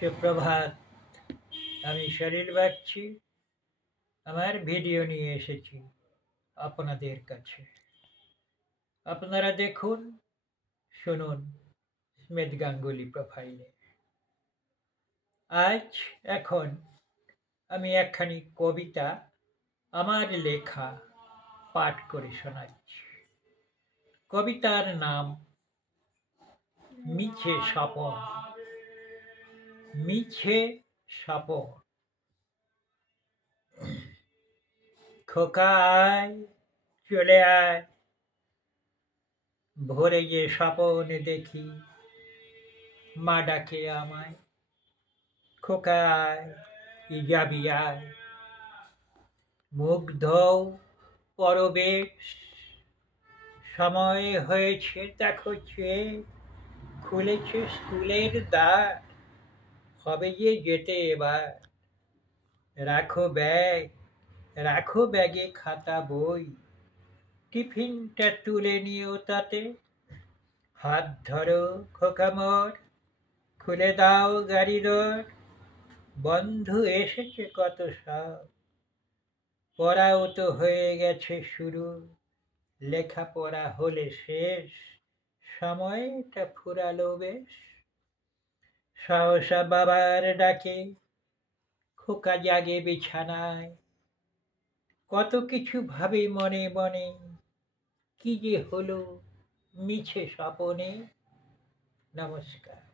সুপ্রভাত। আমি শরীর বাগচি। আমার ভিডিও নিয়ে এসেছি আপনাদের কাছে। আপনারা দেখুন, শুনুন স্মিথ গাঙ্গুলি প্রোফাইলে। এখন আমি একখানি কবিতা আমার লেখা পাঠ করে শোনাচ্ছি। কবিতার নাম মিছে স্বপন। মিছে স্বপন। খোকা আয়, চলে আয়, ভোরে গিয়ে স্বপন দেখি মা ডাকে আমায়। খোকা আয়, কি যাবি আয়। মুগ্ধ পরবেশ, সময় হয়েছে দেখো চেয়ে, খুলেছে স্কুলের দ্বার, হবে গিয়ে যেতে এবার। রাখো ব্যাগে খাতা বই, টিফিনটা তুলে নিও তাতে। হাত ধরো খোকা মোর, খুলে দাও গাড়ির দর। বন্ধু এসেছে কত সব, পড়াও তো হয়ে গেছে শুরু। লেখাপড়া হলে শেষ, সময়টা ফুরালো বেশ। সহসা বাবার ডাকে খোকা জাগে বিছানায়। কত কিছু ভাবে মনে মনে, কি যে হলো মিছে স্বপনে। নমস্কার।